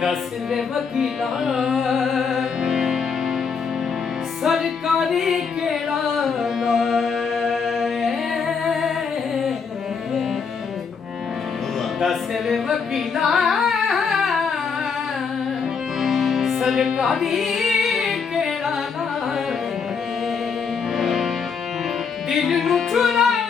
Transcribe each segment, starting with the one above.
दस रे वकीला सरकारी केड़ा दस रे वकीला सरकारी केड़ा दिल नू चुराए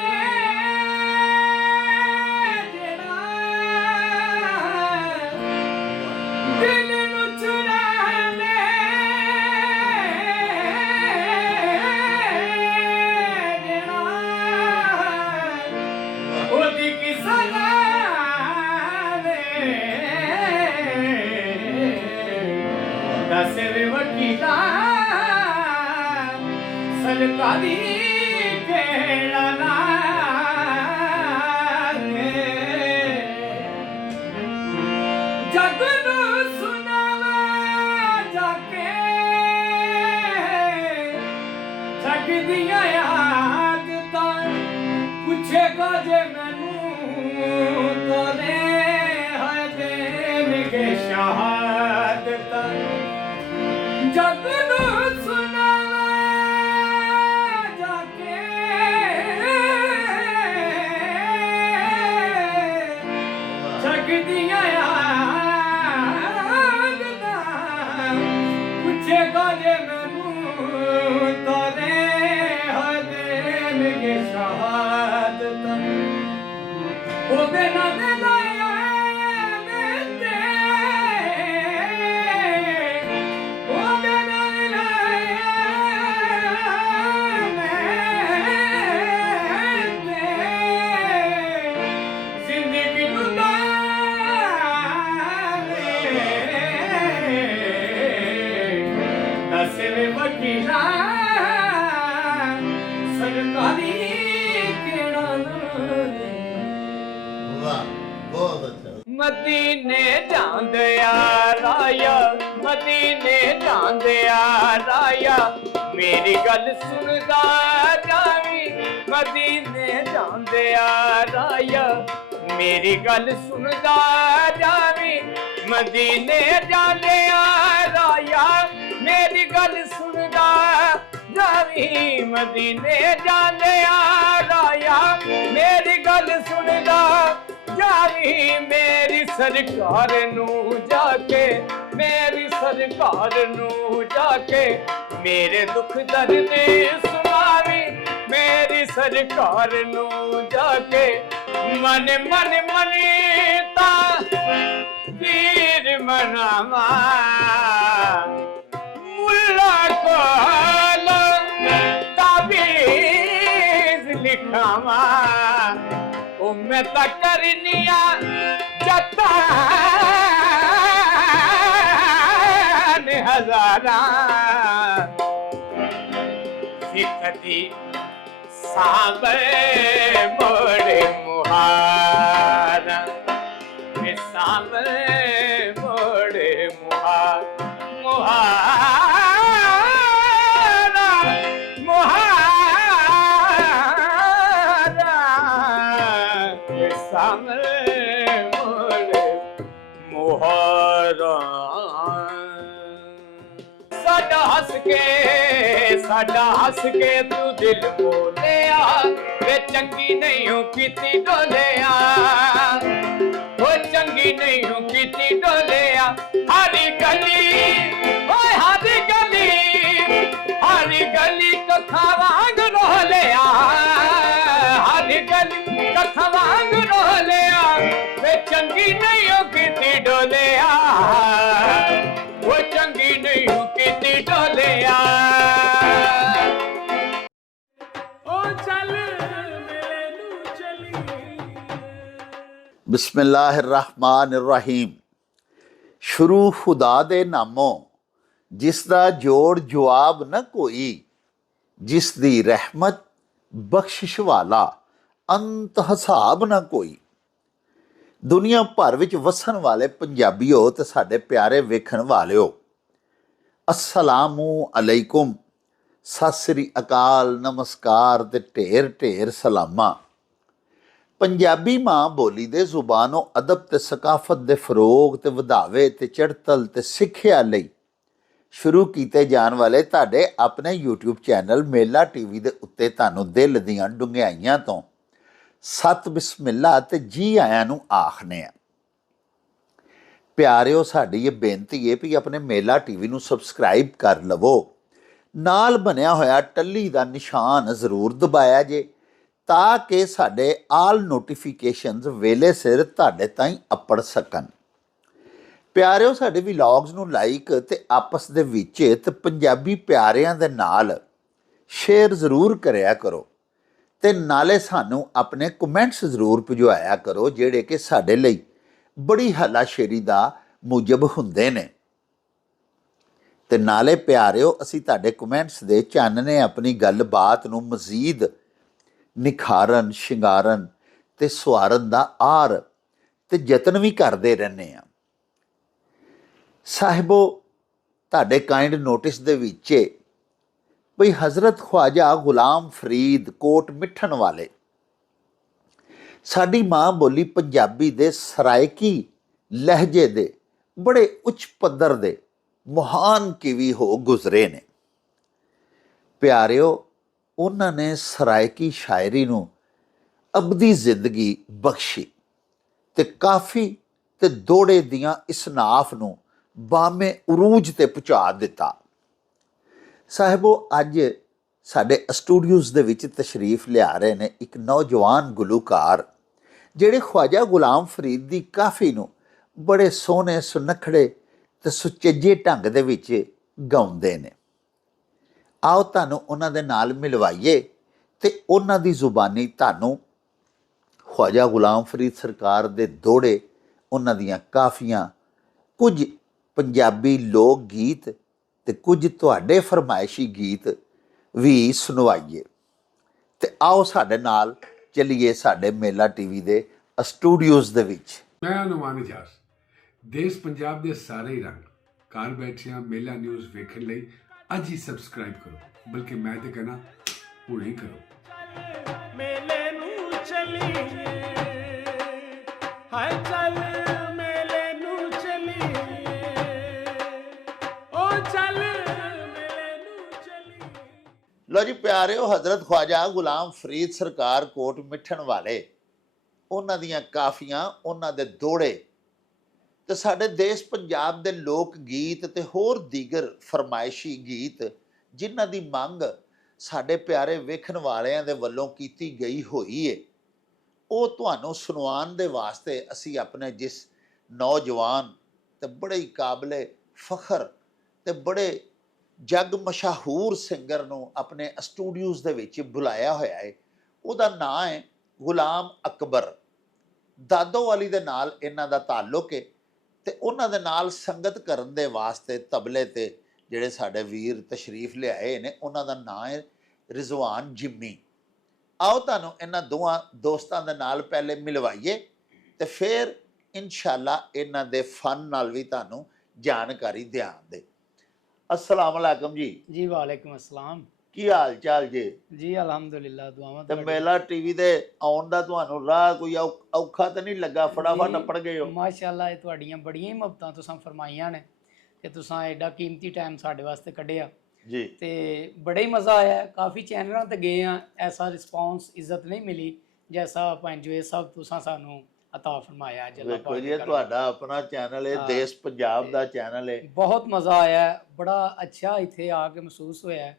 दिल नू चुराने ओदी की सजा दस रे वकीला सरकारी केड़ा जग नू सुनावा जाके जग दियां आदतां पुछेगा जे मैनू तोरे है देणगे शहादतां जग नू सुनावा जाके जग दियां पुछेगा जे मैनू तोरे है देणगे शहादतां ओदे नाल लाया मेरे ओदे नाल लाया मेरे जिंदगी नू दस रे वकीला सरकारी केड़ा बहुत अच्छा। मदीने जांदे आ राया मदीने जांदे आ राया मेरी गल सुनदा जावी मदीने जांदे आ राया मेरी गल सुनदा जावी मदीने जांदे आ राया मेरी गल सुनदा जावी मदीने जांदे आ राया मेरी गल सुनदा जावी मेरी सरकार नू जाके मेरी सरकार नू जाके मेरे दुख दर्द सुनावी मेरी सरकार नू जाके मन मन मनीता वीर मनावा मुल्ला कोल ताबीज लिखावा ओ मैं ता करनिया जतान हजारा सिखती साबर बड़े मुहारा साबर बड़े मुहारा मुहारा सामने मोरे मुहारा साडा हंस के तू दिल बोलिया वे चंगी नहीं हूँ कीती डोलिया वो चंगी नहीं हूँ कीती डोलिया हरी गली ओए हरी गली कथा वांग रोलिया हरी गली कथा वांग रोलिया वे चंगी नहीं हो कीती डोलिया वो चंगी नहीं हो कीती डोलिया ओ चल मेरे नू चली बिस्मिल्लाहिर्रहमानिर्रहीम। शुरू खुदा दे नामों जिस दा जोड़ जवाब न कोई जिस दी रहमत बख्शिश वाला अंत हिसाब न कोई। दुनिया भर विच वसन वाले पंजाबीओ ते साडे प्यारे वेखण वालिओ अस्सलामु अलैकुम सत श्री अकाल नमस्कार ते ढेर ढेर सलामा। ਪੰਜਾਬੀ ਮਾਂ ਬੋਲੀ ਦੇ ਜ਼ੁਬਾਨੋ ਅਦਬ ਤੇ ਸਕਾਫਤ ਦੇ ਫਰੋਗ ਤੇ ਵਧਾਵੇ ਤੇ ਚੜ੍ਹਤਲ ਤੇ ਸਿੱਖਿਆ ਲਈ ਸ਼ੁਰੂ ਕੀਤੇ ਜਾਣ ਵਾਲੇ ਤੁਹਾਡੇ ਆਪਣੇ YouTube ਚੈਨਲ ਮੇਲਾ ਟੀਵੀ ਦੇ ਉੱਤੇ ਤੁਹਾਨੂੰ ਦਿਲ ਦੀਆਂ ਡੂੰਘਾਈਆਂ ਤੋਂ ਸਤ ਬਿਸਮਿਲ੍ਲਾ ਤੇ ਜੀ ਆਇਆਂ ਨੂੰ ਆਖਨੇ ਆ। ਪਿਆਰਿਓ, ਸਾਡੀ ਇਹ ਬੇਨਤੀ ਹੈ ਵੀ ਆਪਣੇ ਮੇਲਾ ਟੀਵੀ ਨੂੰ ਸਬਸਕ੍ਰਾਈਬ ਕਰ ਲਵੋ, ਨਾਲ ਬਣਿਆ ਹੋਇਆ ਟੱਲੀ ਦਾ ਨਿਸ਼ਾਨ ਜ਼ਰੂਰ ਦਬਾਇਆ ਜੇ ਤਾਂ ਕਿ ਸਾਡੇ ਆਲ ਨੋਟੀਫਿਕੇਸ਼ਨਸ ਵੇਲੇ ਸਿਰ ਤੁਹਾਡੇ ਤਾਈਂ ਅੱਪੜ ਸਕਣ। ਪਿਆਰਿਓ, ਸਾਡੇ ਵਲੌਗਸ ਨੂੰ ਲਾਈਕ ਤੇ ਆਪਸ ਦੇ ਵਿੱਚ ਤੇ ਪੰਜਾਬੀ ਪਿਆਰਿਆਂ ਦੇ ਨਾਲ ਸ਼ੇਅਰ ਜ਼ਰੂਰ ਕਰਿਆ ਕਰੋ ਤੇ ਨਾਲੇ ਸਾਨੂੰ ਆਪਣੇ ਕਮੈਂਟਸ ਜ਼ਰੂਰ ਭਿਜਵਾਇਆ ਕਰੋ ਜਿਹੜੇ ਕਿ ਸਾਡੇ ਲਈ ਬੜੀ ਹੱਲਾਸ਼ੇਰੀ ਦਾ ਮੂਜਬ ਹੁੰਦੇ ਨੇ। ਤੇ ਨਾਲੇ ਪਿਆਰਿਓ, ਅਸੀਂ ਤੁਹਾਡੇ ਕਮੈਂਟਸ ਦੇ ਚਾਨਣੇ ਆਪਣੀ ਗੱਲਬਾਤ ਨੂੰ ਮਜ਼ੀਦ ਨਿਖਾਰਨ, ਸ਼ਿੰਗਾਰਨ ਤੇ ਸੁਆਰਨ ਦਾ ਆਰ ਤੇ ਯਤਨ ਵੀ ਕਰਦੇ ਰਹਿੰਦੇ ਆ। ਸਾਹਿਬੋ, ਤੁਹਾਡੇ ਕਾਇੰਡ ਨੋਟਿਸ ਦੇ ਵਿੱਚ ਬਈ ਹਜ਼ਰਤ ਖਵਾਜਾ ਗੁਲਾਮ ਫਰੀਦ ਕੋਟ ਮਿੱਠਣ ਵਾਲੇ ਸਾਡੀ ਮਾਂ ਬੋਲੀ ਪੰਜਾਬੀ ਦੇ ਸਰਾਇਕੀ ਲਹਿਜੇ ਦੇ ਬੜੇ ਉੱਚ ਪੱਧਰ ਦੇ ਮਹਾਨ ਕਵੀ ਹੋ ਗੁਜ਼ਰੇ ਨੇ। ਪਿਆਰਿਓ, ਉਹਨਾਂ ਨੇ ਸਰਾਇਕੀ ਸ਼ਾਇਰੀ ਨੂੰ ਅਬਦੀ ਜ਼ਿੰਦਗੀ ਬਖਸ਼ੀ ਤੇ ਕਾਫੀ ਤੇ ਦੋੜੇ ਦੀਆਂ ਇਸਨਾਫ ਨੂੰ ਬਾਮੇ ਉਰੂਜ ਤੇ ਪਹੁੰਚਾ ਦਿੱਤਾ। ਸਾਹਿਬੋ, ਅੱਜ ਸਾਡੇ ਸਟੂਡੀਓਜ਼ ਦੇ ਵਿੱਚ ਤਸ਼ਰੀਫ ਲਿਆ ਰਹੇ ਨੇ ਇੱਕ ਨੌਜਵਾਨ ਗੁਲੂਕਾਰ ਜਿਹੜੇ ਖਵਾਜਾ ਗੁਲਾਮ ਫਰੀਦ ਦੀ ਕਾਫੀ ਨੂੰ ਬੜੇ ਸੋਹਣੇ, ਸੁਨੱਖੜੇ ਤੇ ਸੁਚੱਜੇ ਢੰਗ ਦੇ ਵਿੱਚ ਗਾਉਂਦੇ ਨੇ। ਆਓ ਤੁਹਾਨੂੰ ਉਹਨਾਂ ਦੇ ਨਾਲ ਮਿਲਵਾਈਏ ਤੇ ਉਹਨਾਂ ਦੀ ਜ਼ੁਬਾਨੀ ਤੁਹਾਨੂੰ ਖਵਾਜਾ ਗੁਲਾਮ ਫਰੀਦ ਸਰਕਾਰ ਦੇ ਦੋੜੇ, ਉਹਨਾਂ ਦੀਆਂ ਕਾਫੀਆਂ, ਕੁਝ ਪੰਜਾਬੀ ਲੋਕ ਗੀਤ ਤੇ ਕੁਝ ਤੁਹਾਡੇ ਫਰਮਾਇਸ਼ੀ ਗੀਤ ਵੀ ਸੁਣਵਾਈਏ। ਤੇ ਆਓ ਸਾਡੇ ਨਾਲ ਚੱਲੀਏ ਸਾਡੇ ਮੇਲਾ ਟੀਵੀ ਦੇ ਸਟੂਡੀਓਜ਼ ਦੇ ਵਿੱਚ। ਮੈਂ ਅਨੁਮਾਨ ਇਜਾਜ਼, ਦੇਸ਼ ਪੰਜਾਬ ਦੇ ਸਾਰੇ ਹੀ ਰੰਗ ਘਰ ਬੈਠਿਆਂ ਮੇਲਾ ਨਿਊਜ਼ ਵੇਖਣ ਲਈ ਅੱਜ ਹੀ ਸਬਸਕ੍ਰਾਈਬ ਕਰੋ, ਬਲਕਿ ਮੈਂ ਤੇ ਕਹਿਣਾ ਹੁਣੇ ਕਰੋ। ਮੇਲੇ ਨੂੰ ਚਲੀਏ, ਹਾਏ ਚੱਲ ਮੇਲੇ ਨੂੰ ਚਲੀਏ, ਓ ਚੱਲ ਮੇਲੇ ਨੂੰ ਚਲੀਏ। ਲੋ ਜੀ ਪਿਆਰਿਓ, ਹਜ਼ਰਤ ਖਵਾਜਾ ਗੁਲਾਮ ਫਰੀਦ ਸਰਕਾਰ ਕੋਟ ਮਿੱਠਣ ਵਾਲੇ, ਉਹਨਾਂ ਦੀਆਂ ਕਾਫੀਆਂ, ਉਹਨਾਂ ਦੇ ਦੋੜੇ ਤੇ ਸਾਡੇ ਦੇਸ਼ ਪੰਜਾਬ ਦੇ ਲੋਕ ਗੀਤ ਤੇ ਹੋਰ ਦੀਗਰ ਫਰਮਾਇਸ਼ੀ ਗੀਤ ਜਿਨ੍ਹਾਂ ਦੀ ਮੰਗ ਸਾਡੇ ਪਿਆਰੇ ਵੇਖਣ ਵਾਲਿਆਂ ਦੇ ਵੱਲੋਂ ਕੀਤੀ ਗਈ ਹੋਈ ਏ, ਉਹ ਤੁਹਾਨੂੰ ਸੁਣਵਾਉਣ ਦੇ ਵਾਸਤੇ ਅਸੀਂ ਆਪਣੇ ਜਿਸ ਨੌਜਵਾਨ ਤੇ ਬੜੇ ਹੀ ਕਾਬਲੇ ਫਖਰ ਤੇ ਬੜੇ ਜਗ ਮਸ਼ਹੂਰ ਸਿੰਗਰ ਨੂੰ ਆਪਣੇ ਸਟੂਡੀਓਜ਼ ਦੇ ਵਿੱਚ ਬੁਲਾਇਆ ਹੋਇਆ ਹੈ। ਉਹਦਾ ਨਾਂ ਹੈ ਗੁਲਾਮ ਅਕਬਰ। ਦਾਦੋਵਾਲੀ ਦੇ ਨਾਲ ਇਹਨਾਂ ਦਾ ਤਾਲੁਕ ਹੈ ਤੇ ਉਹਨਾਂ ਦੇ ਨਾਲ ਸੰਗਤ ਕਰਨ ਦੇ ਵਾਸਤੇ ਤਬਲੇ ਤੇ ਜਿਹੜੇ ਸਾਡੇ ਵੀਰ ਤਸ਼ਰੀਫ ਲਿਆਏ ਨੇ, ਉਹਨਾਂ ਦਾ ਨਾਂ ਹੈ ਰਿਜ਼ਵਾਨ ਜਿੰਮੀ। ਆਓ ਤੁਹਾਨੂੰ ਇਹਨਾਂ ਦੋਵਾਂ ਦੋਸਤਾਂ ਦੇ ਨਾਲ ਪਹਿਲੇ ਮਿਲਵਾਈਏ ਤੇ ਫਿਰ ਇਨਸ਼ਾਅੱਲਾ ਇਹਨਾਂ ਦੇ ਫਨ ਨਾਲ ਵੀ ਤੁਹਾਨੂੰ ਜਾਣਕਾਰੀ ਦਿਆਂਗੇ। अस्सलाम वालेकुम जी। जी वालेकुम अस्सलाम। की हाल चाल जी? जी अल्हम्दुलिल्लाह, दुआवां ते मेला टीवी दे आउण दा तुहानू राह कोई औखा ते नहीं लगा? फटाफट अपड़ गए हो? माशाअल्लाह, ਇਹ ਤੁਹਾਡੀਆਂ ਬੜੀਆਂ ਹੀ ਮੁਹੱਬਤਾਂ ਤੁਸੀਂ ਫਰਮਾਈਆਂ ਨੇ ਕਿ ਤੁਸੀਂ ਐਡਾ ਕੀਮਤੀ ਟਾਈਮ ਸਾਡੇ ਵਾਸਤੇ ਕੱਢਿਆ जी। ਤੇ ਬੜਾ ਹੀ ਮਜ਼ਾ ਆਇਆ। ਕਾਫੀ ਚੈਨਲਾਂ ਤੇ ਗਏ ਆ, ਐਸਾ ਰਿਸਪੌਂਸ ਇੱਜ਼ਤ ਨਹੀਂ ਮਿਲੀ ਜੈਸਾ ਆਪਾਂ ਇੰਜੋਏ ਸਭ ਤੁਸੀਂ ਸਾਨੂੰ अता फरमाया। देखो जी, ਤੁਹਾਡਾ ਆਪਣਾ ਚੈਨਲ ਹੈ, ਦੇਸ਼ ਪੰਜਾਬ ਦਾ ਚੈਨਲ ਹੈ। ਬਹੁਤ ਮਜ਼ਾ ਆਇਆ, ਬੜਾ ਅੱਛਾ ਇੱਥੇ ਆ ਕੇ ਮਹਿਸੂਸ ਹੋਇਆ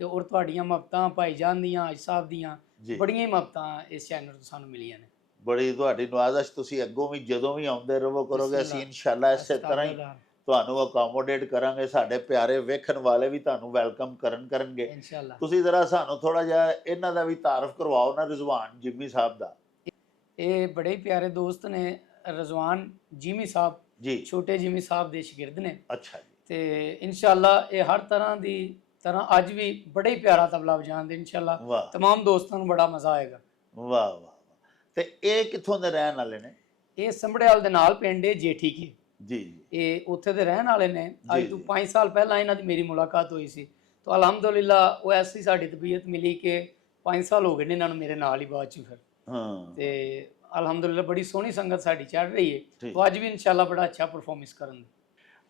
ਕਿ ਔਰ ਤੁਹਾਡੀਆਂ ਮੁਹੱਬਤਾਂ ਭਾਈਜਾਨ ਦੀਆਂ, ਅੱਜ ਸਾਹਿਬ ਦੀਆਂ ਬੜੀਆਂ ਹੀ ਮੁਹੱਬਤਾਂ ਇਸ ਚੈਨਲ ਤੋਂ ਸਾਨੂੰ ਮਿਲੀਆਂ ਨੇ। ਬੜੀ ਤੁਹਾਡੀ ਨਵਾਜ਼ਸ਼, ਤੁਸੀਂ ਅੱਗੋਂ ਵੀ ਜਦੋਂ ਵੀ ਆਉਂਦੇ ਰਹੋ ਕਰੋਗੇ, ਅਸੀਂ ਇਨਸ਼ਾਅੱਲਾ ਇਸੇ ਤਰ੍ਹਾਂ ਹੀ ਤੁਹਾਨੂੰ ਅਕੋਮੋਡੇਟ ਕਰਾਂਗੇ। ਸਾਡੇ ਪਿਆਰੇ ਵੇਖਣ ਵਾਲੇ ਵੀ ਤੁਹਾਨੂੰ ਵੈਲਕਮ ਕਰਨਗੇ ਇਨਸ਼ਾਅੱਲਾ। ਤੁਸੀਂ ਜ਼ਰਾ ਸਾਨੂੰ ਥੋੜਾ ਜਿਹਾ ਇਹਨਾਂ ਦਾ ਵੀ ਤਾਰਫ ਕਰਵਾਓ ਨਾ, ਰਿਜ਼ਵਾਨ ਜਿੰਮੀ ਸਾਹਿਬ ਦਾ। ਇਹ ਬੜੇ ਹੀ ਪਿਆਰੇ ਦੋਸਤ ਨੇ ਰਿਜ਼ਵਾਨ ਜਿੰਮੀ ਸਾਹਿਬ ਜੀ, ਛੋਟੇ ਜਿੰਮੀ ਸਾਹਿਬ ਦੇ ਸ਼ਾਗਿਰਦ ਨੇ। ਅੱਛਾ ਜੀ। ਤੇ ਇਨਸ਼ਾਅੱਲਾ ਇਹ ਹਰ ਤਰ੍ਹਾਂ ਦੀ ਤਰ੍ਹਾਂ ਅੱਜ ਵੀ ਬੜਾ ਹੀ ਪਿਆਰਾ ਤਬਲਾ ਵਜਾਉਂਦੇ ਇਨਸ਼ਾਅੱਲਾ। तमाम ਦੋਸਤਾਂ ਨੂੰ ਬੜਾ ਮਜ਼ਾ ਆਏਗਾ। ਵਾਹ ਵਾਹ। ਤੇ ਇਹ ਕਿੱਥੋਂ ਦੇ ਰਹਿਣ ਵਾਲੇ ਨੇ? ਇਹ ਸੰਭੜਿਆਲ ਦੇ ਨਾਲ ਪਿੰਡ ਹੈ ਜੇਠੀ ਕੀ ਜੀ। ਇਹ ਉੱਥੇ ਦੇ ਰਹਿਣ ਵਾਲੇ ਨੇ। ਅੱਜ ਤੋਂ 5 ਸਾਲ ਪਹਿਲਾਂ ਇਹਨਾਂ ਦੀ ਮੇਰੀ ਮੁਲਾਕਾਤ ਹੋਈ ਸੀ ਤਾਂ ਅਲਹਮਦੁਲਿਲਾ ਉਹ ਐਸੀ ਸਾਡੀ ਤਬੀਅਤ ਮਿਲੀ ਕਿ 5 ਸਾਲ ਹੋ ਗਏ ਨੇ ਇਹਨਾਂ ਨੂੰ ਮੇਰੇ ਨਾਲ ਹੀ ਬਾਅਦ 'ਚ ਫਿਰ ਹਾਂ ਤੇ ਅਲਹਮਦੁਲਿਲਾ ਬੜੀ ਸੋਹਣੀ ਸੰਗਤ ਸਾਡੀ ਚੜ ਰਹੀ ਹੈ ਠੀਕ। ਤੇ ਅੱਜ ਵੀ ਇਨਸ਼ਾਅੱਲਾ ਬੜਾ ਅੱਛਾ ਪਰਫਾਰਮੈਂਸ ਕਰਨ।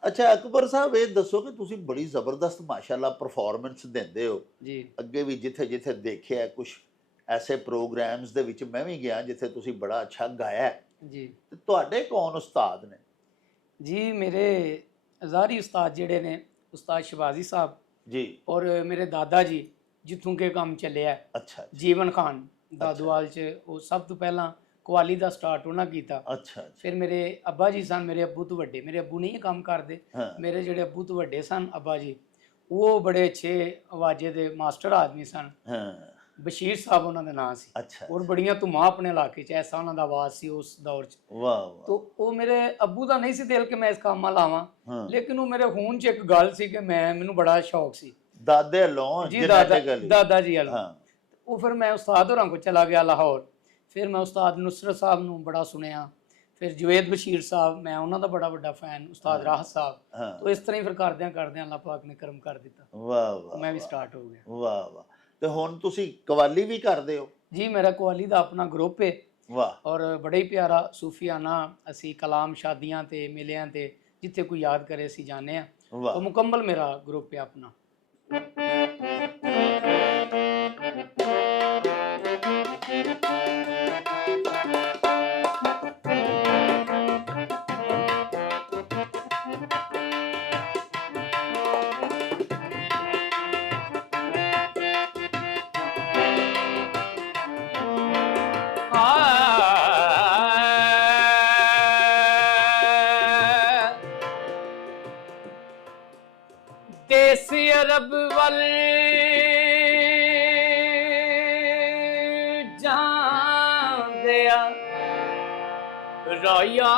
ਅੱਛਾ ਅਕਬਰ ਸਾਹਿਬ, ਇਹ ਦੱਸੋ ਕਿ ਤੁਸੀਂ ਬੜੀ ਜ਼ਬਰਦਸਤ ਮਾਸ਼ਾਅੱਲਾ ਪਰਫਾਰਮੈਂਸ ਦਿੰਦੇ ਹੋ। ਜੀ ਅੱਗੇ ਵੀ ਜਿੱਥੇ ਜਿੱਥੇ ਦੇਖਿਆ ਕੁਝ ਐਸੇ ਪ੍ਰੋਗਰਾਮਸ ਦੇ ਵਿੱਚ ਮੈਂ ਵੀ ਗਿਆ ਜਿੱਥੇ ਤੁਸੀਂ ਬੜਾ ਅੱਛਾ ਗਾਇਆ ਹੈ। ਜੀ ਤੇ ਤੁਹਾਡੇ ਕੌਣ ਉਸਤਾਦ ਨੇ? ਜੀ ਮੇਰੇ ਜ਼ਾਰੀ ਉਸਤਾਦ ਜਿਹੜੇ ਨੇ ਉਸਤਾਦ ਸ਼ਬਾਜ਼ੀ ਸਾਹਿਬ ਜੀ ਔਰ ਮੇਰੇ ਦਾਦਾ ਜੀ ਜਿੱਥੋਂ ਕੇ ਕੰਮ ਚੱਲਿਆ ਅੱਛਾ ਜੀ, ਜੀਵਨ ਖਾਨ ਦਾਦੂਵਾਲ ਚ, ਉਹ ਸਭ ਤੋਂ ਪਹਿਲਾਂ ਕੁਆਲੀ ਦਾ ਸਟਾਰਟ ਉਹਨਾਂ ਕੀਤਾ। ਅੱਛਾ ਜੀ, ਫਿਰ ਮੇਰੇ ਅੱਬਾ ਜੀ ਸਨ, ਮੇਰੇ ਅੱਬੂ ਤੋਂ ਵੱਡੇ, ਮੇਰੇ ਅੱਬੂ ਨਹੀਂ ਇਹ ਕੰਮ ਕਰਦੇ, ਹਾਂ ਮੇਰੇ ਜਿਹੜੇ ਅੱਬੂ ਤੋਂ ਵੱਡੇ ਸਨ ਅੱਬਾ ਜੀ, ਉਹ ਬੜੇ ਅੱਛੇ ਆਵਾਜ਼ੇ ਦੇ ਮਾਸਟਰ ਆਦਮੀ ਸਨ। ਹਾਂ ਬਸ਼ੀਰ ਸਾਹਿਬ ਉਹਨਾਂ ਦਾ ਨਾਂ ਸੀ ਅੱਛਾ ਔਰ ਬੜੀਆਂ ਧੁਮਾਂ ਆਪਣੇ ਇਲਾਕੇ 'ਚ, ਐਸਾ ਉਹਨਾਂ ਦਾ ਆਵਾਜ਼ ਸੀ ਉਸ ਦੌਰ 'ਚ। ਵਾਹ ਵਾਹ ਤੋ ਉਹ ਮੇਰੇ ਅੱਬੂ ਦਾ ਨਹੀਂ ਸੀ ਦਿਲ ਕਿ ਮੈਂ ਇਸ ਕੰਮ 'ਚ ਲਾਵਾਂ, ਹਾਂ ਲੇਕਿਨ ਉਹ ਮੇਰੇ ਖੂਨ 'ਚ ਇੱਕ ਗੱਲ ਸੀ ਕਿ ਮੈਨੂੰ ਬੜਾ ਸ਼ੌਕ ਸੀ। ਦਾਦੇ ਲੋਂ ਜੀ ਦਾਦਾ genetically। ਦਾਦਾ ਜੀ ਵਾਲਾ। ਹਾਂ ਉਹ ਫਿਰ ਮੈਂ ਉਸਤਾਦ ਹੋਰਾਂ ਕੋਲ ਚਲਾ ਗਿਆ ਲਾਹੌਰ। ਫਿਰ ਮੈਂ ਉਸਤਾਦ ਨੁਸਰਤ ਸਾਹਿਬ ਨੂੰ ਬੜਾ ਸੁਣਿਆ, ਫਿਰ ਜਵੇਦ ਬਸ਼ੀਰ ਸਾਹਿਬ, ਮੈਂ ਉਹਨਾਂ ਦਾ ਬੜਾ ਵੱਡਾ ਫੈਨ, ਉਸਤਾਦ ਰਾਹਤ ਸਾਹਿਬ। ਹਾਂ ਤੋ ਇਸ ਤਰ੍ਹਾਂ ਹੀ ਫਿਰ ਕਰਦਿਆਂ ਅੱਲਾਹ ਪਾਕ ਨੇ ਕਰਮ ਕਰ ਦਿੱਤਾ, ਵਾਹ ਵਾਹ ਮੈਂ ਵੀ ਸਟਾਰਟ ਹੋ ਗਿਆ। ਵਾਹ ਵਾਹ। ਤੇ ਹੁਣ ਤੁਸੀਂ ਕਵਾਲੀ ਵੀ ਕਰਦੇ ਹੋ? ਜੀ ਮੇਰਾ ਕੁਆਲੀ ਦਾ ਆਪਣਾ ਗਰੁੱਪ ਹੈ ਵਾਹ ਔਰ ਬੜਾ ਹੀ ਪਿਆਰਾ ਸੂਫੀਆਨਾ ਅਸੀਂ ਕਲਾਮ ਸ਼ਾਦੀਆਂ ਤੇ ਮੇਲਿਆਂ ਤੇ ਜਿੱਥੇ ਕੋਈ ਯਾਦ ਕਰੇ ਅਸੀਂ ਜਾਂਦੇ ਹਾਂ। ਵਾਹ ਉਹ ਮੁਕੰਮਲ ਮੇਰਾ ਗਰੁੱਪ ਹੈ ਆਪਣਾ। ਦੇਸ ਅਰਬ ਵੱਲ ਜਾਂਦਿਆ ਰੋਇਆ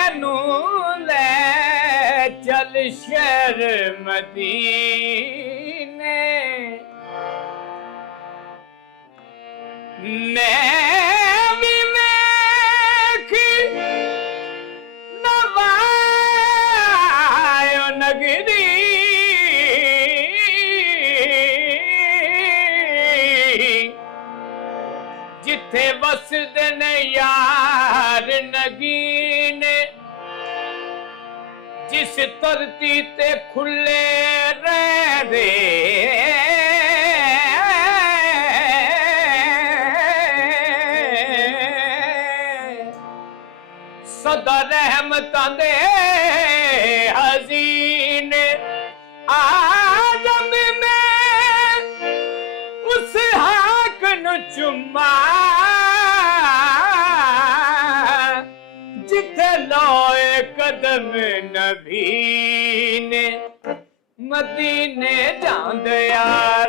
ਮੈਨੂੰ ਲੈ ਚੱਲ ਸ਼ਹਿਰ ਮਦੀਨੇ, ਮੈਂ ਵੀ ਵੇਖੀ ਨਵਾਇਓ ਨਗਰੀ, ਜਿੱਥੇ ਵਸਦੇ ਨੇ ਯਾਰ ਨਗੀਨੇ, ਜਿਸ ਧਰਤੀ ਤੇ ਖੁੱਲੇ ਰਹਿਦੇ ਸਦਾ ਰਹਿਮਤਾਂ ਦੇ ਹਜ਼ੀਨੇ। ਆਦਮ ਮੈਂ ਉਸ ਹਾਕ ਨੂੰ ਚੁੰਮਾ ਜਿੱਥੇ ਲੋਏ ਕਦਮ ਨਬੀ ਨੇ, ਮਦੀਨੇ ਜਾਂਦਿਆ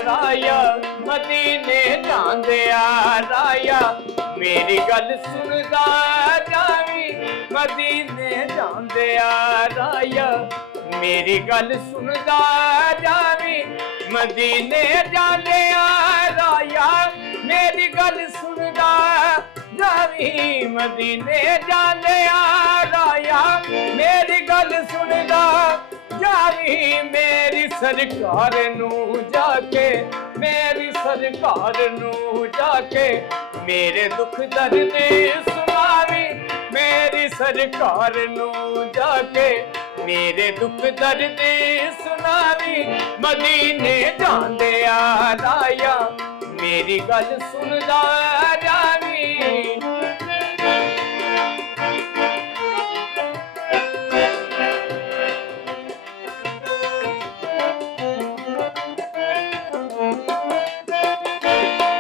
ਰਾਇਆ, ਮਦੀਨੇ ਜਾਂਦਿਆ ਰਾਇਆ, ਮੇਰੀ ਗੱਲ ਸੁਣਦਾ ਜਾਵੀਂ, ਮਦੀਨੇ ਜਾਂਦਿਆ ਰਾਇਆ, ਮੇਰੀ ਗੱਲ ਸੁਣਦਾ ਜਾਵੀਂ, ਮਦੀਨੇ ਜਾਂਦਿਆ ਰਾਇਆ, ਮੇਰੀ ਗੱਲ ਸੁਣਦਾ ਜਾਵੀਂ, ਮਦੀਨੇ ਜਾਂਦਿਆ ਰਾਇਆ, ਮੇਰੀ ਗੱਲ ਸੁਣਦਾ ਜਾਵੀਂ, ਮੇਰੀ ਸਰਕਾਰ ਨੂੰ ਜਾ ਕੇ, ਮੇਰੀ ਸਰਕਾਰ ਨੂੰ ਜਾ ਕੇ, ਮੇਰੇ ਦੁੱਖ ਦਰਦ ਸੁਣਾਵੀਂ, ਮੇਰੀ ਸਰਕਾਰ ਨੂੰ ਜਾ ਕੇ, ਮੇਰੇ ਦੁੱਖ ਦਰਦ ਸੁਣਾਵੀਂ, ਮਦੀਨੇ ਜਾਂਦਿਆ ਰਾਇਆ, ਮੇਰੀ ਗੱਲ ਸੁਣਦਾ ਜਾਵੀਂ।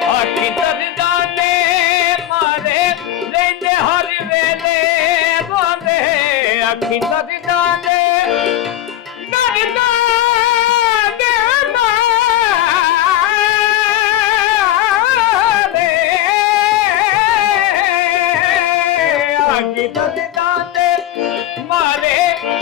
ਆਖੀ ਦਰਦਾਂ ਨੇ ਮਾਰੇ ਲੈਂਦੇ ਹਰ ਵੇਲੇ ਰੋਂਦੇ, ਆਖੀ ਦਰਦਾਂ ਨੇ ਦਰਦਾਂ ਦੇ ਮਾਰੇ, ਆਖੀ ਦਰਦਾਂ ਦੇ ਮਾਰੇ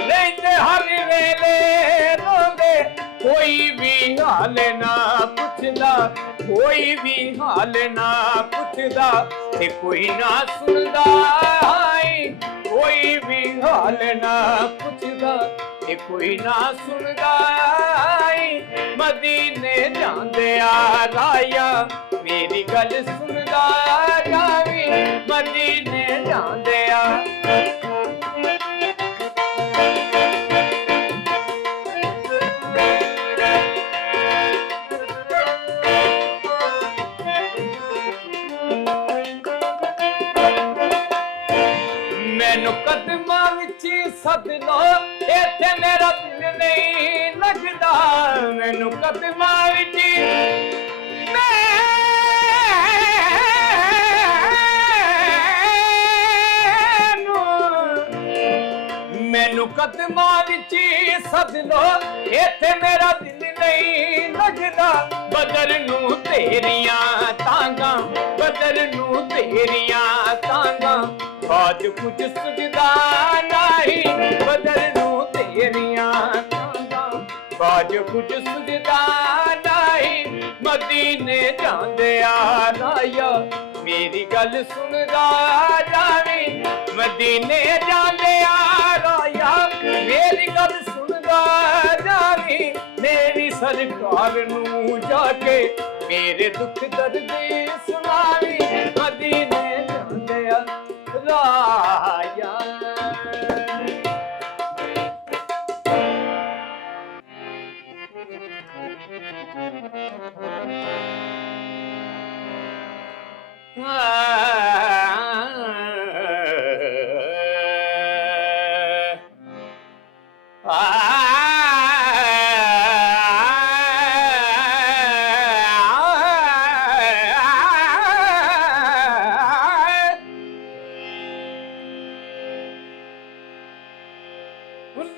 ਲੈਂਦੇ ਹਰ ਵੇਲੇ ਰੋਂਦੇ, ਕੋਈ ਵੀ ਹਾਲ ਨਾ ਪੁੱਛਦਾ, ਕੋਈ ਵੀ ਹਾਲ ਨਾ ਪੁੱਛਦਾ, ਤੇ ਕੋਈ ਨਾ ਸੁਣਦਾ, कोई भी हाल ना पुछदा ते कोई ना सुनदा मदीने जांदे आ राया मेरी गल सुनदा जावी मदीने जांदे आ मैनू कदमां विच सद लो इत्थे मेरा दिल नहीं लगदा मैनू कदमां विच मैनू कदमां विच सद लो इत्थे मेरा दिल नहीं लगदा बदर नू तेरियां तांगां बदर नू तेरियां तांगां आज कुछ सुझदा नहीं बदल नू तेरियां तांगां आज कुछ सुझदा नहीं मदीने जांदे आ राया मेरी गल सुनदा जावी मदीने जांदे आ राया मेरी गल सुनदा जावी मेरी सरकार नू जाके मेरे दुख दर्द सुनावी मदीने जांदे आ राया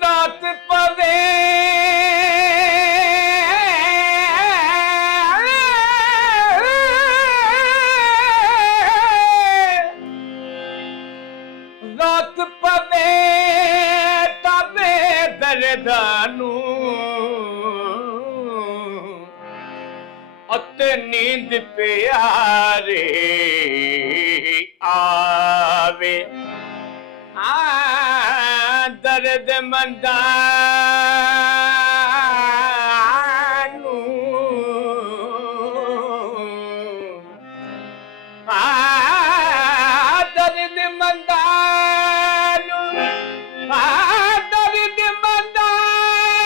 रात पवे रात पवे तबे दर्दानू अते नींद प्यारे आवे दर्द मंदानू दर्द मंदानू दर्द मंदानू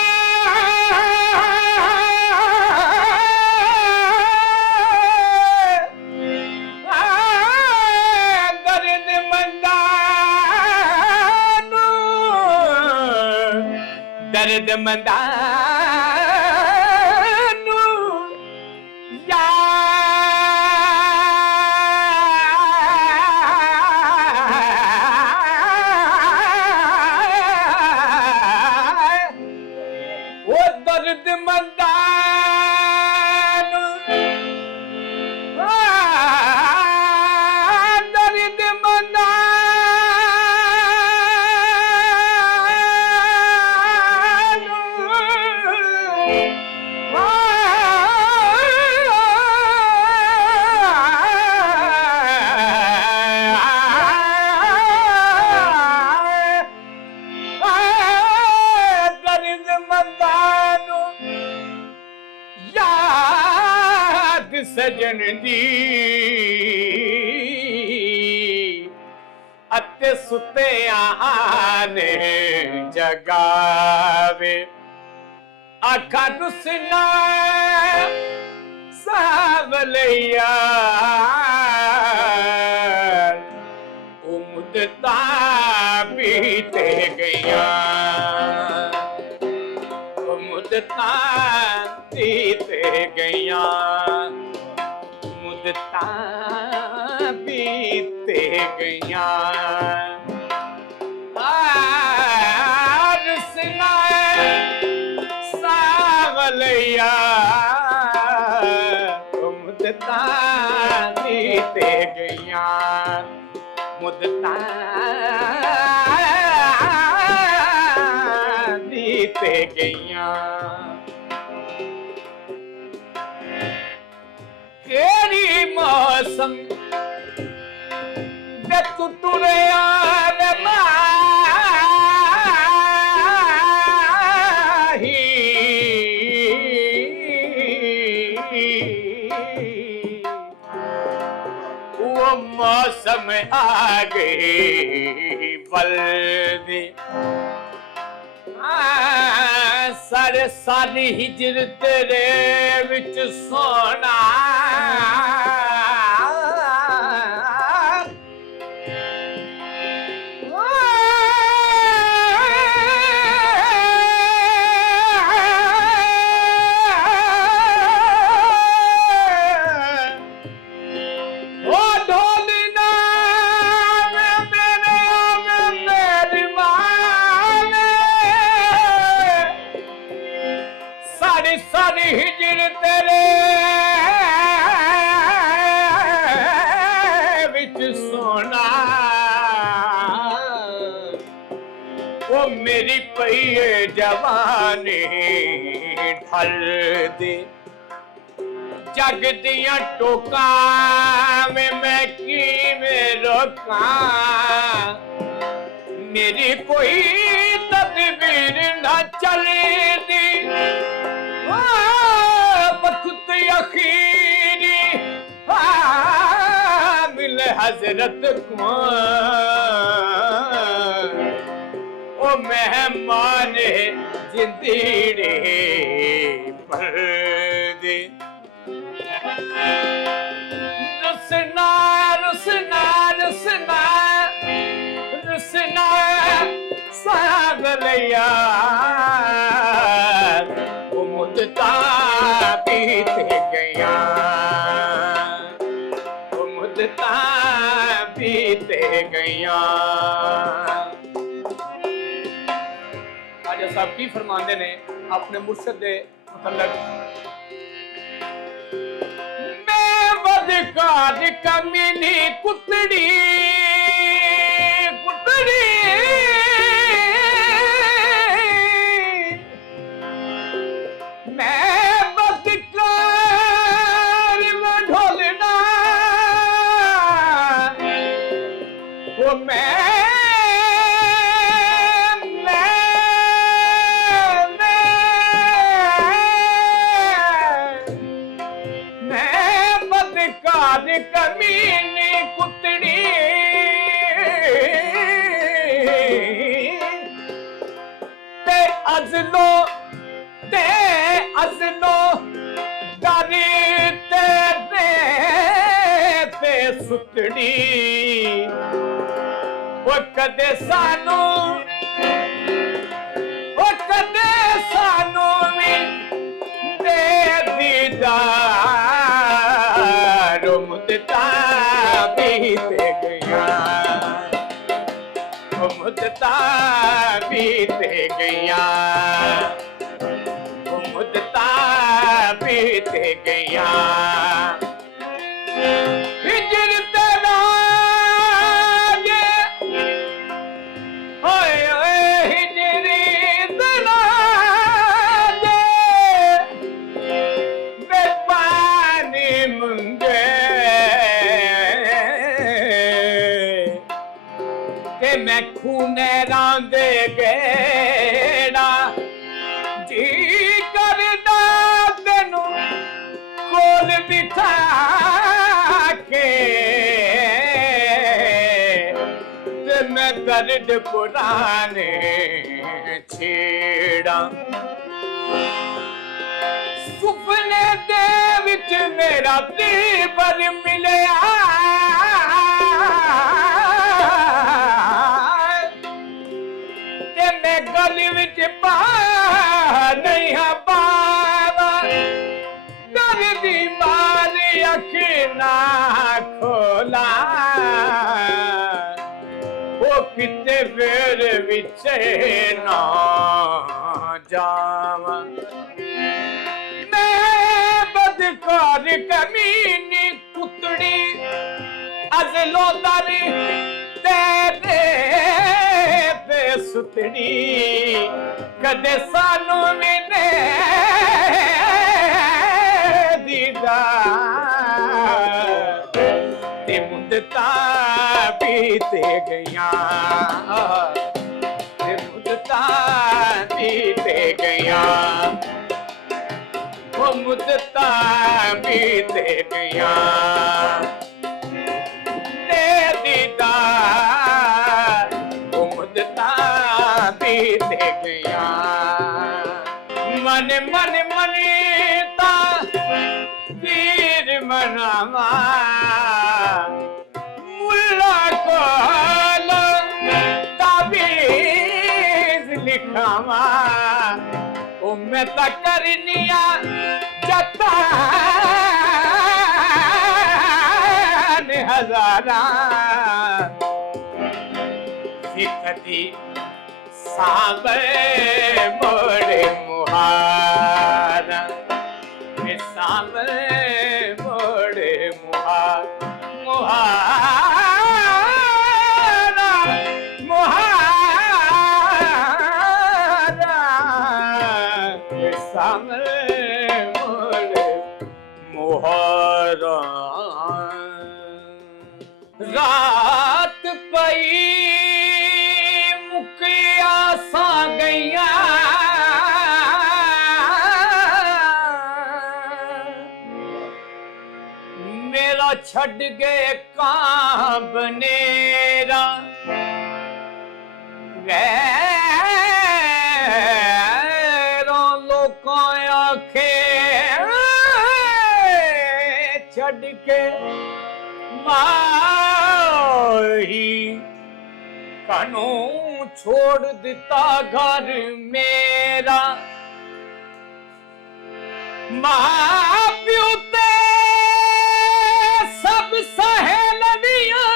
दर्द मंदानू दर्द मंदानू वो दर्द मंदानू दर्द मंदानू याद सजन दी अते सुते आने जगावे आखा दुसना सावलिया मुद्दता बीते गया मुद्दता बीते गया मुद्दता बीते गया रुसना सावलिया मुद्दता बीते गया मुद्दता बीते गया केरी मौसम दे तू तुरे आ वो मौसम आ गई बल्दी सारे सारी हिजर तेरे विच सोना सारी हिजर तेरे विच सोना वो मेरी पई जवानी ढल दे जग दियां टोकां में मैं किवें रोकां मेरी कोई तदबीर ना चलदी वक्त अखीरी मिल हजरत को ओ मेहमान जिंदड़ी पर दे रुसना रुसना रुसना रुसना साग लिया मुद्दा बीते गया वो मुद्दा बीते गया आज साहब की फरमाते ने अपने मुर्शद दे मुतल्लक मैं बदकार कमीनी कुतड़ी कुतड़ी कमीनी कुतड़ी ते अजलो डरी ते सुतड़ी वो कदे सानू भी दे दीदार मुद्दा बीते गया मुद्दा बीते गया मुद्दा बीते गया हिजर तेरा ये ओए ओए हिजरी तेरा ये बेपानी मुंगे ते मैं खूने रांदे गेड़ा जी करदा तेनू कोल बिठा के ते मैं दर्द पुराने छेड़ा सुपने दे विच मेरा दीवर मिलिया ते मैं गली विच पा नहीं हाँ बाबा डर दी मारी अख ना खोला वो किते फिर विच ना जावा मैं बदकार कमीनी कुतड़ी अजलो दरी तेरे पे सुतड़ी कदे सानू मिले दीदार ते मुद्दा बीते गया ते मुद्दा बीते गया वो मुद्दा बीते गया दे दीदार मुद्दता बीते गया मन मन मनीता पीर मनावा मुल्ला को ताबीज लिखावा ओ मैं तक करनिया जता हजारा सिकती साबर बड़े मुहारा साबर बड़े मुहारा मुहारा साबर बड़े मुहारा रात पई मुकिया सा गईया मेरा छड़ गए कांबनेरा गैरों लोकां आखे छड़ के माही कानू छोड़ दिता घर मेरा मां प्यो ते सब सहेलियां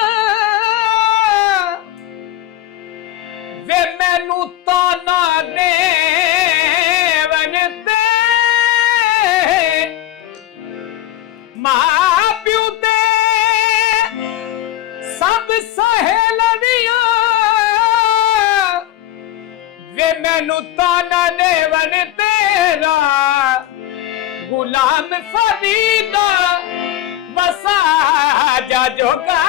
वे मैनू ताना देवन दे मां प्यो ते सब सहेलियां वे मैनू ताना देवन तेरा गुलाम फरीदा बसा जा जोगा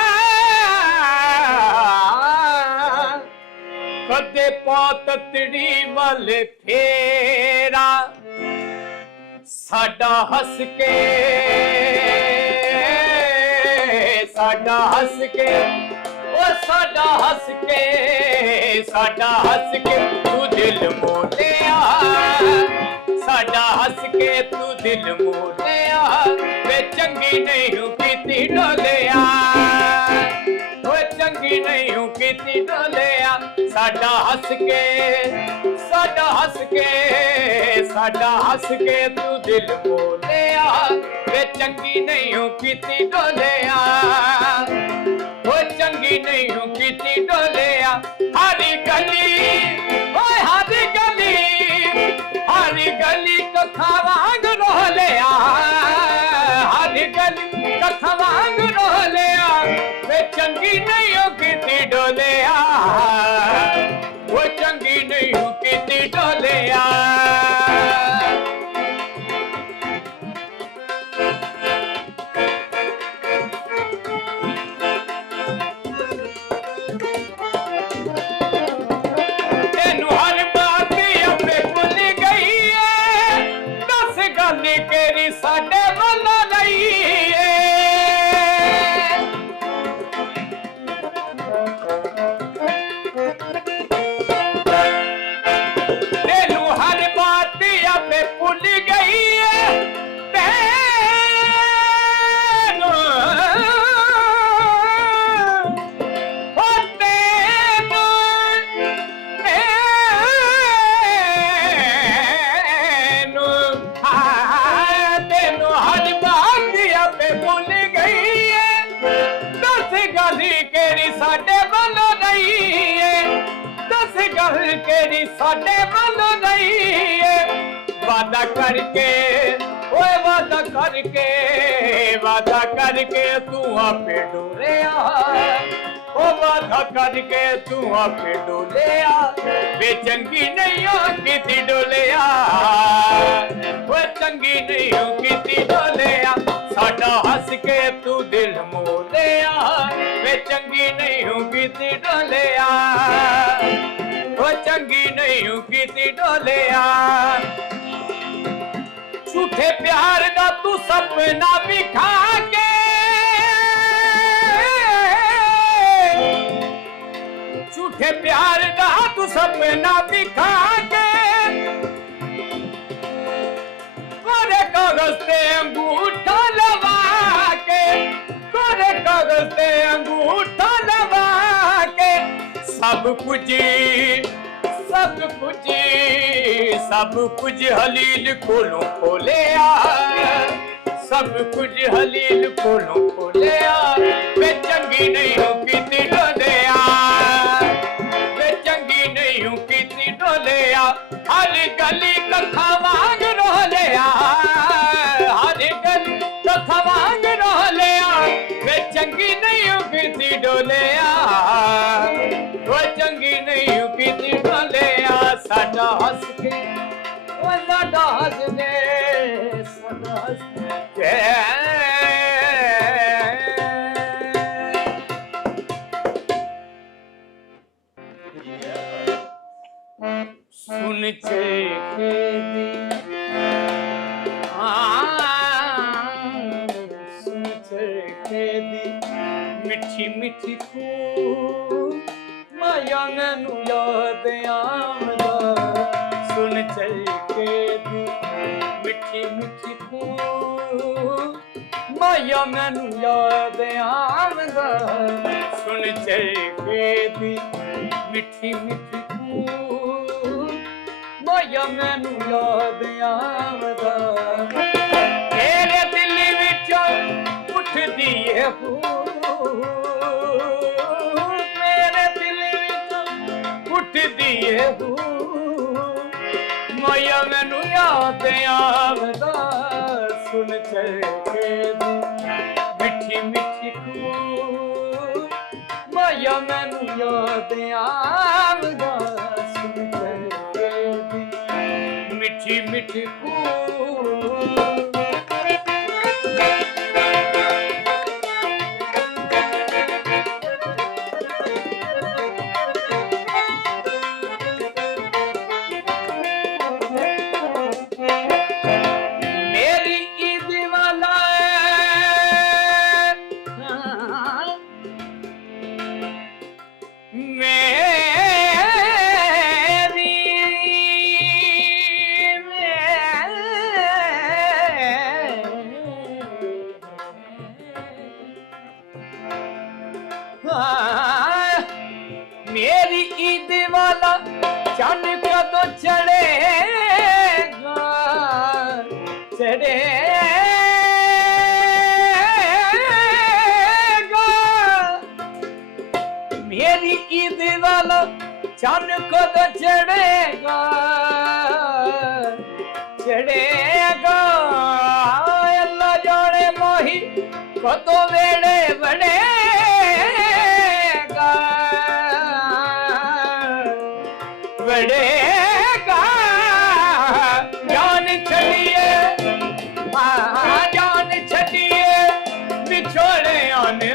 कदे पातड़ी वाले फेरा साडा हंस के साडा हंस के ओ साडा हंस के तू दिल मोलिया साडा हंस के तू दिल मोलिया वे चंगी नहीं हूँ कीती डोलिया वे चंगी नहीं हूँ कीती डोलिया साडा हंस के तू दिल मोलिया वे चंगी नहीं हूँ कीती डोलिया वे चंगी नहीं हूँ कीती डोलिया हरी गली ओए हरी गली कथा वांग रोलिया हरी गली कथा वांग रोलिया वे चंगी नहीं हो कीती डोलिया वो चंगी नहीं हो कीती डोलिया केरी साडे वाला नहीं तेनू हर बात आपे भूल गई है तेनू साडे वालों नहीं है दस गल केरी साडे वालों नहीं है वादा करके तू आपे डोलिया ओ वादा करके तू आपे डोलिया वे चंगी नहीं हो कीती डोलिया वो चंगी नहीं हो कीती डोलिया साडा हंस के तू दिल मोलिया वे चंगी नहीं हूँ कीती डोलिया वो चंगी नहीं हूँ कीती डोलिया झूठे प्यार दा तू सपना विखा के झूठे प्यार दा तू सपना विखा के कोरे कागज पे अंगूठा लगा के कोरे कागज पे अंगूठा लगा के सब कुछ हलील कोलों खोलिया सब कुछ हलील कोलों खोलिया वे चंगी नहीं हूं किती डोलिया वे चंगी नहीं हूं किती डोलिया हर गली कथा वांग रोलिया हर गली कथा वांग रोलिया वे चंगी नहीं हूं किती डोलिया वो चंगी नहीं हूं किती डोलिया साडा हंस के साडा हंस के साडा हंस के सुन चेखे दी सुन चेखे दी मिठी मिठी खूब माया मैनू याद आमदा सुन चेखे दी मिठी मिठी खूब माया मैनू याद आमदा सुन चेखे दी मिठी मिठी खूब माया मैनू याद आमदा तेरे दिल विचों उठदी है मेरे दिल विचों उठदी है माया मैनू याद आमदा सुन चेखे दी मिठी मिठी खूब माया मैनू याद आमदा सुन चेखे दी मिठी मिठी खूब मेरी ईद वाला चन कदों चढ़ेगा मेरी ईद वाला चन कदों चढ़ेगा अल्लाह जाने माही कदों वेड़े बड़े बढ़ेगा जान छड़िए बिछोड़े आने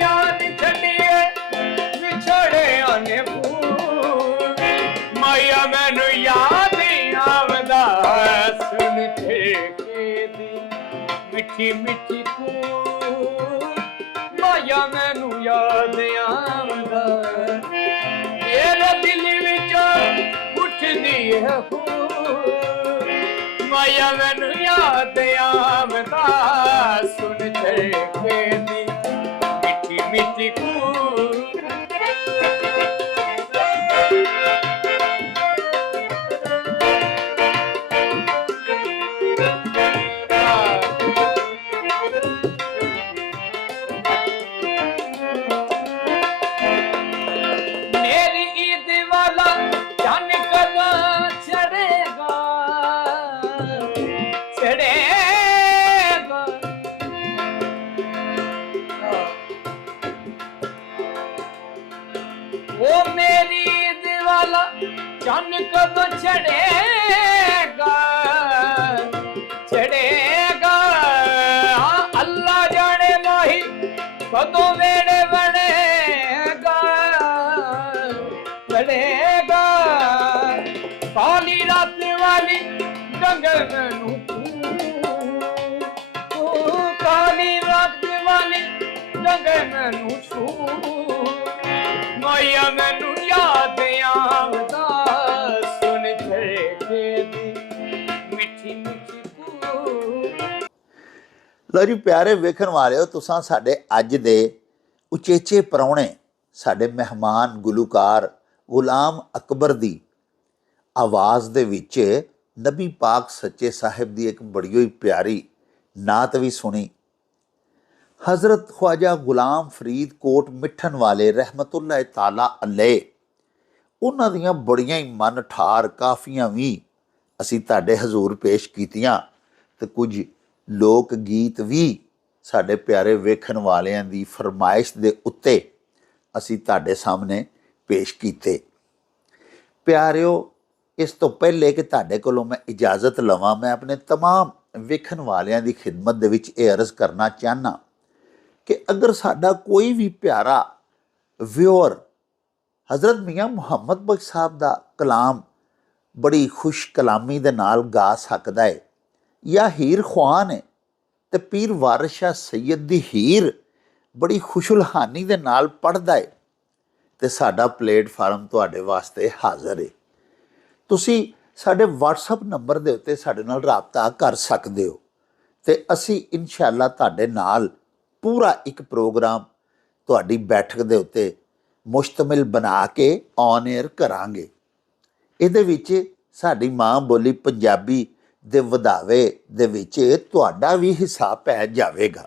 जान छड़िए बिछोड़े आने माया मैनू याद आमदा सुन चेखे दी मिठी मिठी खूब माया मैनू याद आमदा दिल विचों उठदी है माया मैनू याद आमदा सुन चेखे दी मिठी मिठी खूब वो मेरी दीवाला चन कदों चढ़ेगा अल्लाह जाने माही कदों वेड़े बनेगा काली रात वाली डंगर मैनू ਰੰਗੇ ਮੈਨੂੰ ਛੂ ਮਾਇਆ ਮੈਨੂੰ ਯਾਦ ਆਉਂਦਾ ਸੁਣ ਛੇਕੇ ਦੀ ਮਿੱਠੀ ਮਿੱਠੀ ਕੂ। ਲਓ ਜੀ ਪਿਆਰੇ ਵੇਖਣ ਵਾਲਿਓ, ਤੁਸਾਂ ਸਾਡੇ ਅੱਜ ਦੇ ਉਚੇਚੇ ਪ੍ਰਾਹੁਣੇ ਸਾਡੇ ਮਹਿਮਾਨ ਗੁਲੂਕਾਰ ਗੁਲਾਮ ਅਕਬਰ ਦੀ ਆਵਾਜ਼ ਦੇ ਵਿੱਚ ਨਬੀ ਪਾਕ ਸੱਚੇ ਸਾਹਿਬ ਦੀ ਇੱਕ ਬੜੀ ਹੀ ਪਿਆਰੀ ਨਾਤ ਵੀ ਸੁਣੀ। ਹਜ਼ਰਤ ख्वाजा ਗੁਲਾਮ ਫਰੀਦ ਕੋਟ ਮਿੱਠਣ ਵਾਲੇ ਰਹਿਮਤੁल्लाह ਤਾਲਾ ਅਲੈਹ, ਉਹਨਾਂ ਦੀਆਂ ਬੜੀਆਂ ਹੀ ਮਨ ਠਾਰ ਕਾਫੀਆਂ ਵੀ ਅਸੀਂ ਤੁਹਾਡੇ ਹਜ਼ੂਰ ਪੇਸ਼ ਕੀਤੀਆਂ ਤੇ ਕੁਝ ਲੋਕ ਗੀਤ ਵੀ ਸਾਡੇ ਪਿਆਰੇ ਵੇਖਣ ਵਾਲਿਆਂ ਦੀ ਫਰਮਾਇਸ਼ ਦੇ ਉੱਤੇ ਅਸੀਂ ਤੁਹਾਡੇ ਸਾਹਮਣੇ ਪੇਸ਼ ਕੀਤੇ। ਪਿਆਰਿਓ, ਇਸ ਤੋਂ ਪਹਿਲੇ ਕਿ ਤੁਹਾਡੇ ਕੋਲੋਂ ਮੈਂ ਇਜਾਜ਼ਤ ਲਵਾਂ, ਮੈਂ ਆਪਣੇ तमाम ਵੇਖਣ ਵਾਲਿਆਂ ਦੀ ਖਿਦਮਤ ਦੇ ਵਿੱਚ ਇਹ ਅਰਜ਼ ਕਰਨਾ ਚਾਹਨਾ ਕਿ ਅਗਰ ਸਾਡਾ ਕੋਈ ਵੀ ਪਿਆਰਾ ਵਿਊਅਰ ਹਜ਼ਰਤ ਮੀਆਂ ਮੁਹੰਮਦ ਬਖਸ਼ ਸਾਹਿਬ ਦਾ ਕਲਾਮ ਬੜੀ ਖੁਸ਼ ਕਲਾਮੀ ਦੇ ਨਾਲ ਗਾ ਸਕਦਾ ਹੈ, ਜਾਂ ਹੀਰ ਖਵਾਨ ਹੈ ਤੇ ਪੀਰ ਵਾਰਿਸ ਸ਼ਾਹ ਸੈਯਦ ਦੀ ਹੀਰ ਬੜੀ ਖੁਸ਼ੁਲਹਾਨੀ ਦੇ ਨਾਲ ਪੜ੍ਹਦਾ ਹੈ, ਤੇ ਸਾਡਾ ਪਲੇਟਫਾਰਮ ਤੁਹਾਡੇ ਵਾਸਤੇ ਹਾਜ਼ਰ ਹੈ। ਤੁਸੀਂ ਸਾਡੇ WhatsApp ਨੰਬਰ ਦੇ ਉੱਤੇ ਸਾਡੇ ਨਾਲ ਰਾਬਤਾ ਕਰ ਸਕਦੇ ਹੋ ਤੇ ਅਸੀਂ ਇਨਸ਼ਾਅੱਲਾ ਤੁਹਾਡੇ ਨਾਲ ਪੂਰਾ ਇੱਕ ਪ੍ਰੋਗਰਾਮ ਤੁਹਾਡੀ ਬੈਠਕ ਦੇ ਉੱਤੇ ਮੁਸ਼ਤਮਿਲ ਬਣਾ ਕੇ ਔਨ 에ਅਰ ਕਰਾਂਗੇ। ਇਹਦੇ ਵਿੱਚ ਸਾਡੀ ਮਾਂ ਬੋਲੀ ਪੰਜਾਬੀ ਦੇ ਵਧਾਵੇ ਦੇ ਵਿੱਚ ਤੁਹਾਡਾ ਵੀ ਹਿੱਸਾ ਪੈ ਜਾਵੇਗਾ।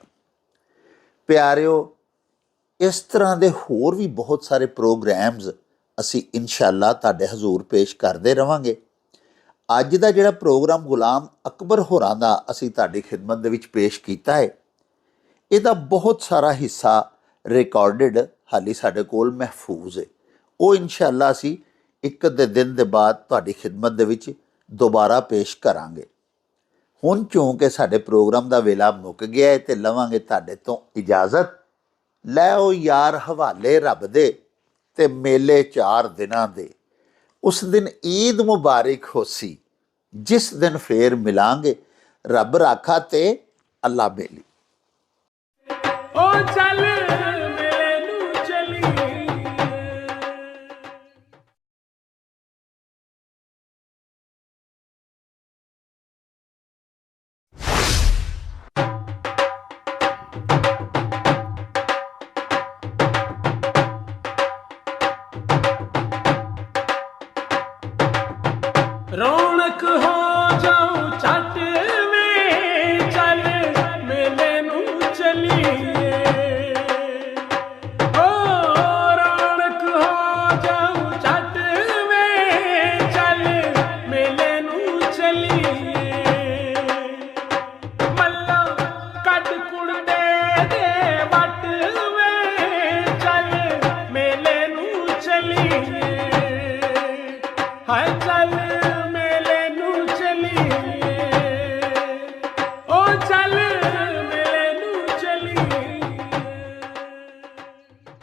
ਪਿਆਰਿਓ, ਇਸ ਤਰ੍ਹਾਂ ਦੇ ਹੋਰ ਵੀ ਬਹੁਤ ਸਾਰੇ ਪ੍ਰੋਗਰਾਮਸ ਅਸੀਂ ਇਨਸ਼ਾਅੱਲਾ ਤੁਹਾਡੇ ਹਜ਼ੂਰ ਪੇਸ਼ ਕਰਦੇ ਰਵਾਂਗੇ। ਅੱਜ ਦਾ ਜਿਹੜਾ ਪ੍ਰੋਗਰਾਮ ਗੁਲਾਮ ਅਕਬਰ ਹੋਰਾਂ ਦਾ ਅਸੀਂ ਤੁਹਾਡੀ ਖਿਦਮਤ ਦੇ ਵਿੱਚ ਪੇਸ਼ ਕੀਤਾ ਹੈ, ਇਹਦਾ ਬਹੁਤ ਸਾਰਾ ਹਿੱਸਾ ਰਿਕਾਰਡਡ ਹਾਲੀ ਸਾਡੇ ਕੋਲ ਮਹਿਫੂਜ਼ ਹੈ। ਉਹ ਇਨਸ਼ਾਅੱਲਾ ਅਸੀਂ ਇੱਕ ਅੱਧੇ ਦਿਨ ਦੇ ਬਾਅਦ ਤੁਹਾਡੀ ਖਿਦਮਤ ਦੇ ਵਿੱਚ ਦੁਬਾਰਾ ਪੇਸ਼ ਕਰਾਂਗੇ। ਹੁਣ ਚੂੰਕਿ ਸਾਡੇ ਪ੍ਰੋਗਰਾਮ ਦਾ ਵੇਲਾ ਮੁੱਕ ਗਿਆ ਹੈ ਤੇ ਲਵਾਂਗੇ ਤੁਹਾਡੇ ਤੋਂ ਇਜਾਜ਼ਤ। ਲੈ ਉਹ ਯਾਰ ਹਵਾਲੇ ਰੱਬ ਦੇ ਤੇ ਮੇਲੇ 4 ਦਿਨਾਂ ਦੇ, ਉਸ ਦਿਨ ਈਦ ਮੁਬਾਰਕ ਹੋਸੀ, ਜਿਸ ਦਿਨ ਫੇਰ ਮਿਲਾਂਗੇ, ਰੱਬ ਰਾਖਾ ਤੇ ਅੱਲਾ ਬੇਲੀ। ਓ ਚੱਲ ਮੇਲੇ ਨੂੰ ਚਲੀਏ। ਰੌਣਕ ਹੋ ਜਾਊ ਛੱਟ ਵੇ, ਚੱਲ ਮੇਲੇ ਨੂੰ ਚਲੀਏ। ਓ ਰੌਣਕ ਹੋ ਜਾਊ ਛੱਟ